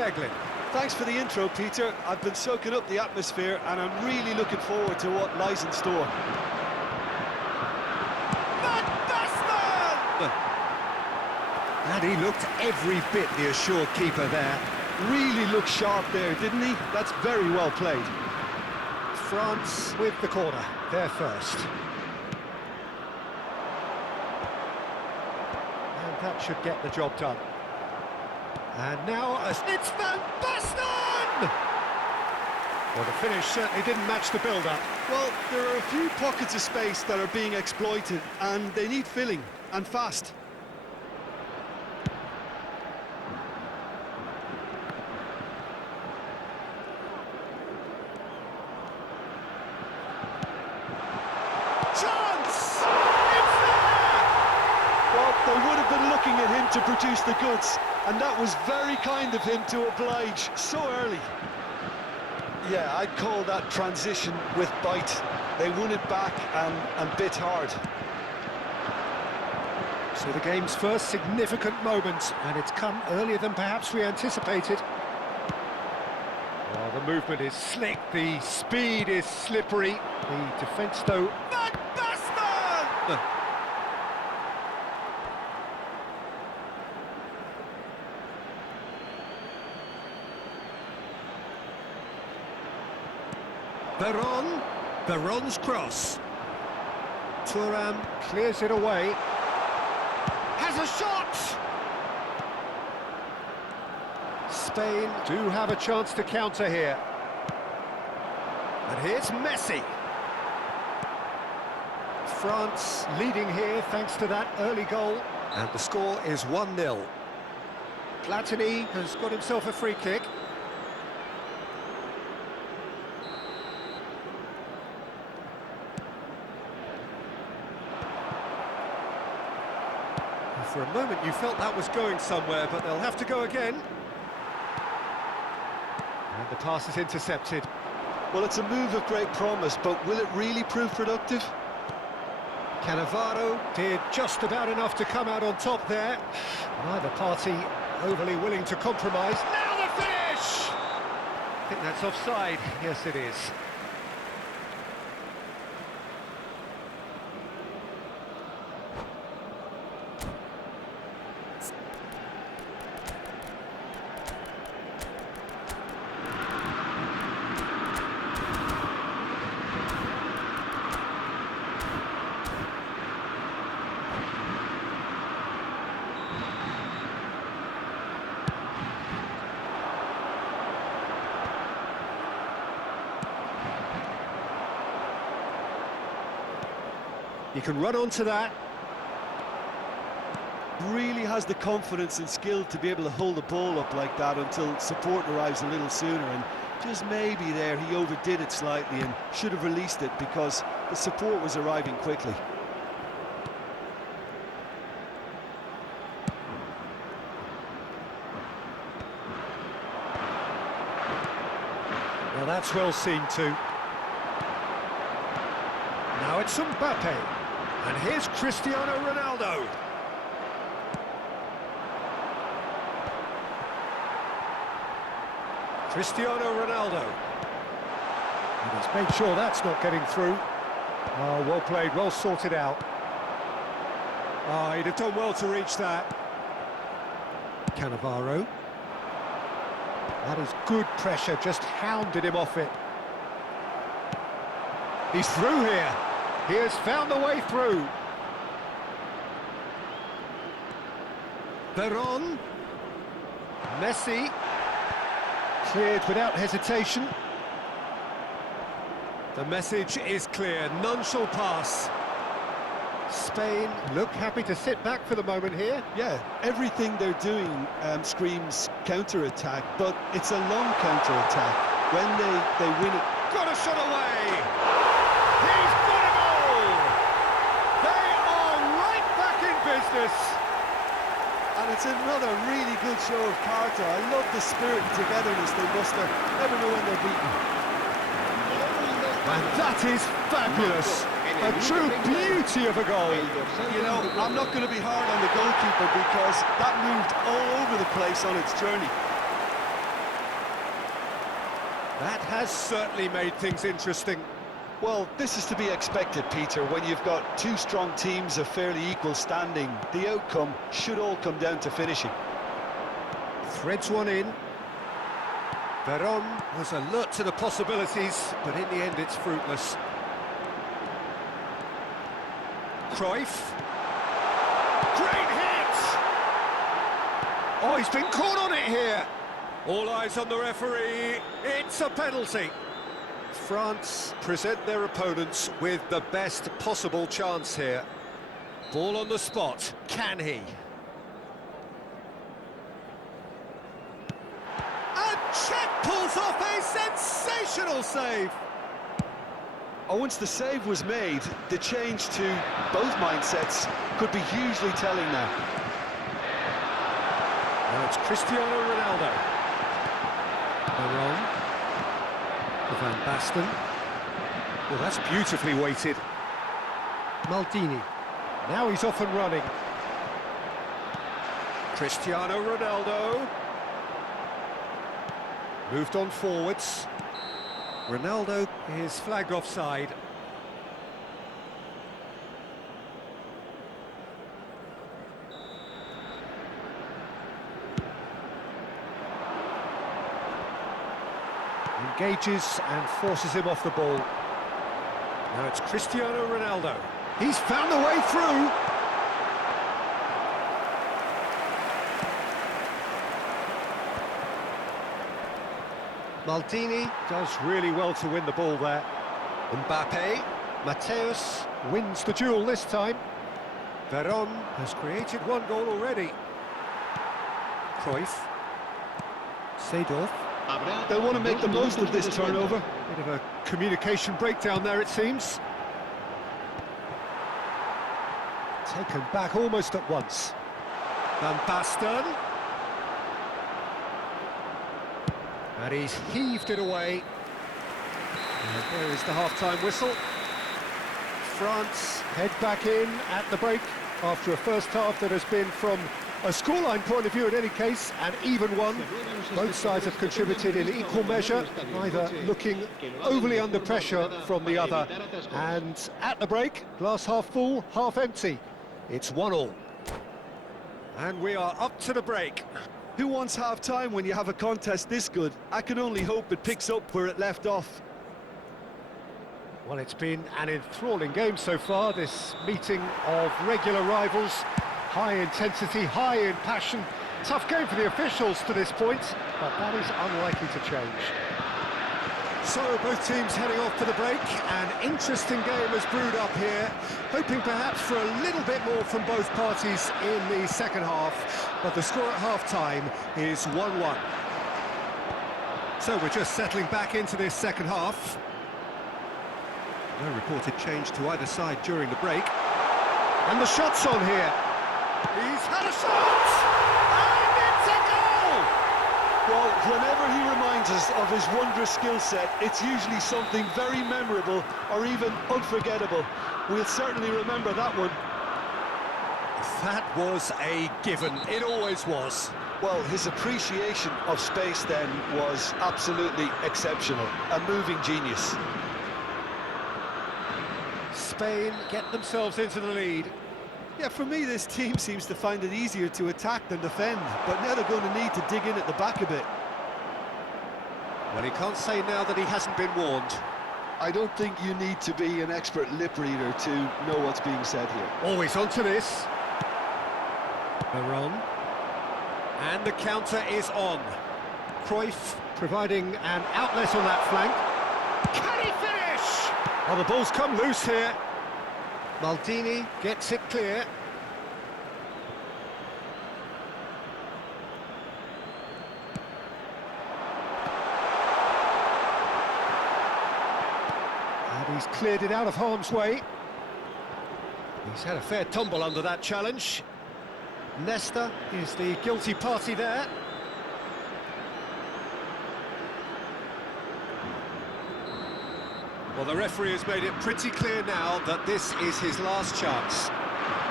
Beglin. Thanks for the intro, Peter. I've been soaking up the atmosphere and I'm really looking forward to what lies in store. Van Basten! And he looked every bit the assured keeper there. Really looked sharp there, didn't he? That's very well played. France with the corner, there first. And that should get the job done. And now it's Van Basten! Well, the finish certainly didn't match the build-up. Well, there are a few pockets of space that are being exploited, and they need filling, and fast. Chance! It's there! Well, they would have been looking at him to produce the goods, and that was very kind of him to oblige so early. Yeah, I'd call that transition with bite. They won it back and bit hard. So the game's first significant moment, and it's come earlier than perhaps we anticipated. Well, the movement is slick, the speed is slippery. The defence, though... Van Basten! Veron's cross. Thuram clears it away. Has a shot! Spain do have a chance to counter here. And here's Messi. France leading here thanks to that early goal. And the score is 1-0. Platini has got himself a free kick. For a moment you felt that was going somewhere, but they'll have to go again. And the pass is intercepted. Well, it's a move of great promise, but will it really prove productive? Cannavaro did just about enough to come out on top there. Neither party overly willing to compromise. Now the finish! I think that's offside. Yes, it is. He can run onto that. Really has the confidence and skill to be able to hold the ball up like that until support arrives a little sooner, and just maybe there he overdid it slightly and should have released it because the support was arriving quickly. Well, that's well seen too. Now it's Mbappe. And here's Cristiano Ronaldo. Cristiano Ronaldo. And he's made sure that's not getting through. Oh, well played, well sorted out. Oh, he'd have done well to reach that. Cannavaro. That is good pressure, just hounded him off it. He's through here. He has found the way through. Veron. Messi. Cleared without hesitation. The message is clear. None shall pass. Spain look happy to sit back for the moment here. Yeah, everything they're doing screams counter-attack, but it's a long counter-attack. When they win it... Got a shot away! He's got a goal! They are right back in business! And it's another really good show of character. I love the spirit and togetherness they muster. Never know when they're beaten. And that is fabulous! A true beauty of a goal. You know, I'm not going to be hard on the goalkeeper because that moved all over the place on its journey. That has certainly made things interesting. Well, this is to be expected, Peter, when you've got two strong teams of fairly equal standing. The outcome should all come down to finishing. Threads one in. Veron was alert to the possibilities, but in the end it's fruitless. Cruyff. Great hit! Oh, he's been caught on it here. All eyes on the referee. It's a penalty. France present their opponents with the best possible chance here. Ball on the spot. Can he? And Cech pulls off a sensational save. Oh, once the save was made, the change to both mindsets could be hugely telling now. Now it's Cristiano Ronaldo. Veron. Van Basten. Well, that's beautifully weighted. Maldini. Now he's off and running. Cristiano Ronaldo. Moved on forwards. Ronaldo is flagged offside. Engages and forces him off the ball. Now it's Cristiano Ronaldo. He's found the way through. Maldini does really well to win the ball there. Mbappe. Mateus wins the duel this time. Veron has created one goal already. Cruyff. Seedorf. They'll want to make the most of this turnover. Bit of a communication breakdown there, it seems. Taken back almost at once. Van Basten. And he's heaved it away. And there is the half-time whistle. France head back in at the break after a first half that has been, from a scoreline point of view in any case, an even one. Both sides have contributed in equal measure, neither looking overly under pressure from the other. And at the break, glass half full, half empty. It's 1-1. And we are up to the break. Who wants half-time when you have a contest this good? I can only hope it picks up where it left off. Well, it's been an enthralling game so far, this meeting of regular rivals. High intensity, high in passion. Tough game for the officials to this point, but that is unlikely to change. So, both teams heading off for the break. An interesting game has brewed up here, hoping perhaps for a little bit more from both parties in the second half, but the score at half-time is 1-1. So, we're just settling back into this second half. No reported change to either side during the break. And the shot's on here. He's had a shot! And it's a goal! Well, whenever he reminds us of his wondrous skill set, it's usually something very memorable or even unforgettable. We'll certainly remember that one. That was a given. It always was. Well, his appreciation of space then was absolutely exceptional. A moving genius. Spain get themselves into the lead. Yeah, for me, this team seems to find it easier to attack than defend, but now they're going to need to dig in at the back a bit. Well, he can't say now that he hasn't been warned. I don't think you need to be an expert lip reader to know what's being said here. Always onto this. Veron. And the counter is on. Cruyff providing an outlet on that flank. Can he finish? Oh, the ball's come loose here. Maldini gets it clear. And he's cleared it out of harm's way. He's had a fair tumble under that challenge. Nesta is the guilty party there. Well, the referee has made it pretty clear now that this is his last chance.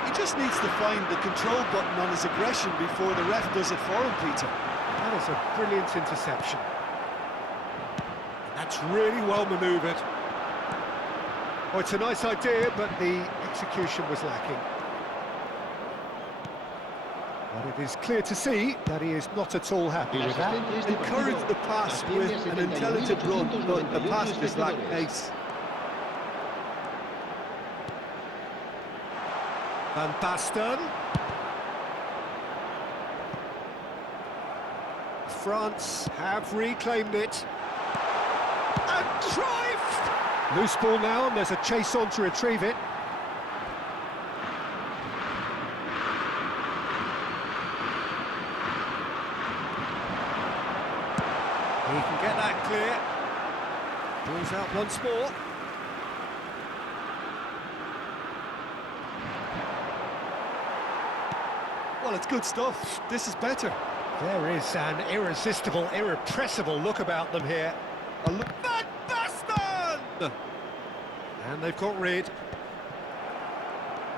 He just needs to find the control button on his aggression before the ref does it for him, Peter. That is a brilliant interception. That's really well manoeuvred. Oh, it's a nice idea, but the execution was lacking. But it is clear to see that he is not at all happy with that. Encouraged the pass with an intelligent run, but the pass just lacked pace. Van Basten. France have reclaimed it. And Cruyff! Loose ball now, and there's a chase on to retrieve it. He can get that clear. Ball's out once more. Well, it's good stuff. This is better. There is an irresistible, irrepressible look about them here. A look. Van Basten! And they've got rid.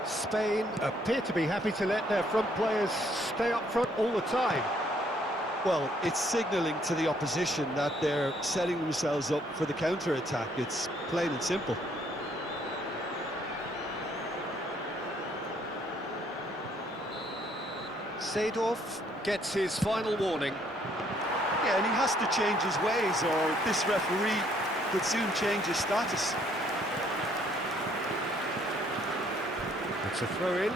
Spain appear to be happy to let their front players stay up front all the time. Well, it's signalling to the opposition that they're setting themselves up for the counter-attack. It's plain and simple. Seedorf gets his final warning. Yeah, and he has to change his ways, or this referee could soon change his status. It's a throw-in.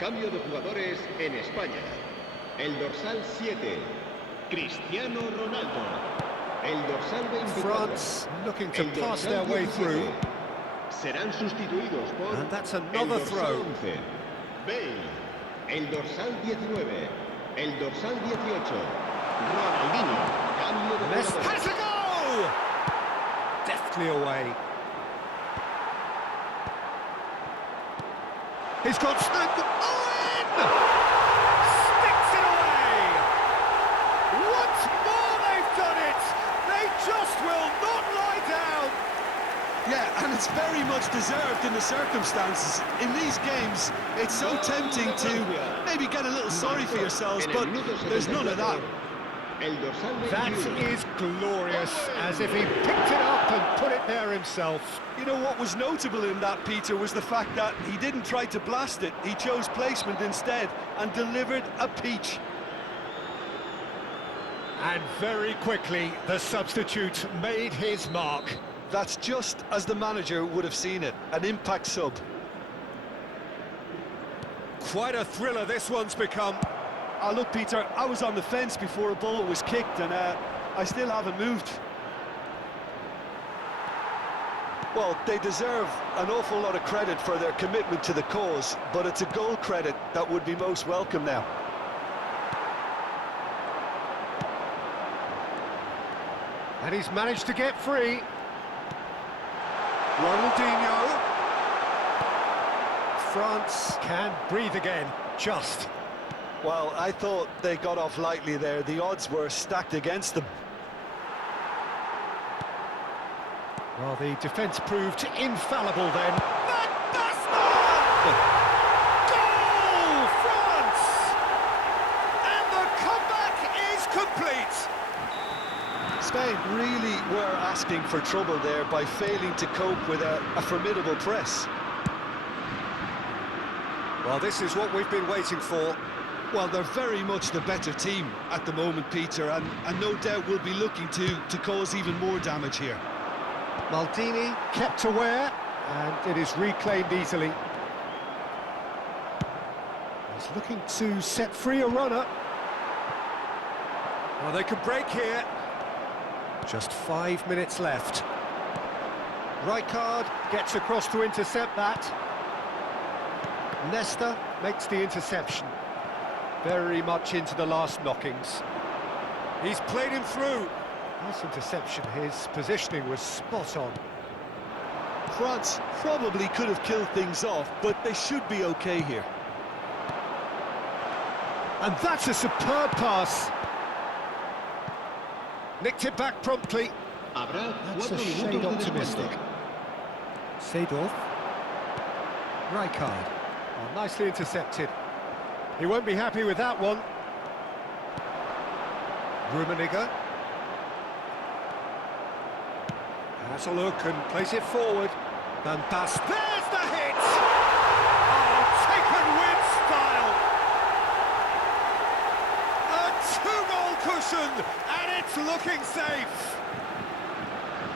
Cambio de jugadores en España. El dorsal 7, Cristiano Ronaldo. El dorsal 24, France looking to pass their way through. Serán sustituidos por And that's el another dorsal throw. 11, Bale. El dorsal 19, el dorsal 18, Ronaldinho. Cambio de Messi jugadores. has a goal! Deftly away. He's got Owen! Sticks it away! Once more they've done it! They just will not lie down! Yeah, and it's very much deserved in the circumstances. In these games, it's so tempting to maybe get a little sorry for yourselves, but there's none of that. El dorsal That 21. is glorious, as if he picked it up and put it there himself. You know what was notable in that, Peter, was the fact that he didn't try to blast it. He chose placement instead and delivered a peach. And very quickly, the substitute made his mark. That's just as the manager would have seen it, an impact sub. Quite a thriller this one's become. Look, Peter, I was on the fence before a ball was kicked, and I still haven't moved. Well, they deserve an awful lot of credit for their commitment to the cause, but it's a goal credit that would be most welcome now. And he's managed to get free. Ronaldinho. France can breathe again, just. Well, I thought they got off lightly there. The odds were stacked against them. Well, the defence proved infallible then. Van Basten! Goal, France! And the comeback is complete. Spain really were asking for trouble there by failing to cope with a formidable press. Well, this is what we've been waiting for. Well, they're very much the better team at the moment, Peter, and no doubt will be looking to cause even more damage here. Maldini kept aware, and it is reclaimed easily. He's looking to set free a runner. Well, they could break here. Just 5 minutes left. Rijkaard gets across to intercept that. Nesta makes the interception. Very much into the last knockings. He's played him through. Nice interception. His positioning was spot on. France probably could have killed things off, but they should be okay here. And that's a superb pass. Nicked it back promptly. Habrá That's 4 a minutos shade de optimistic. descuento. Seedorf. Rijkaard. Oh, nicely intercepted. He won't be happy with that one. Rummenigge. Has a look and plays it forward. Van Basten. There's the hit! Oh, taken with style! A two-goal cushion, and it's looking safe.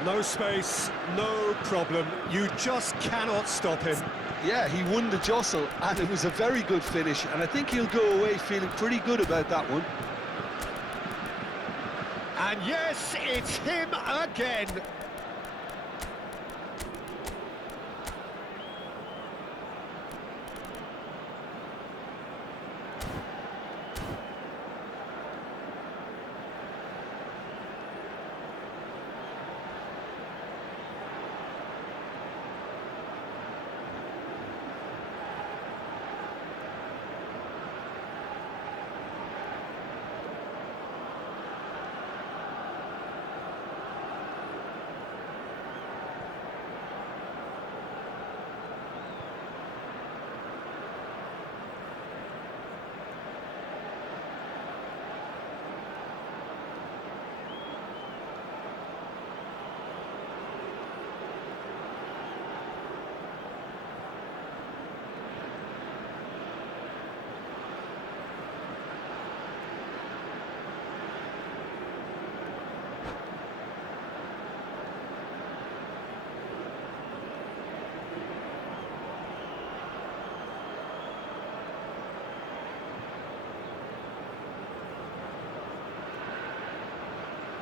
No space, no problem. You just cannot stop him. Yeah, he won the jostle, and it was a very good finish, and I think he'll go away feeling pretty good about that one. And yes, it's him again.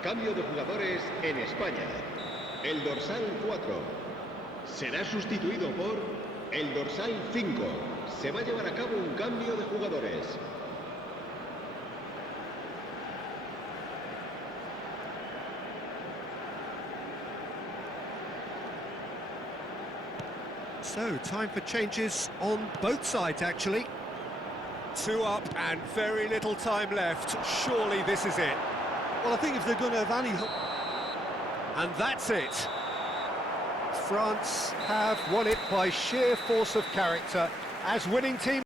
Cambio de jugadores en España. El dorsal 4 será sustituido por el dorsal 5. Se va a llevar a cabo un cambio de jugadores. So, time for changes on both sides, actually. 2 up and very little time left. Surely this is it. Well, I think if they're going to have any... And that's it. France have won it by sheer force of character as winning team.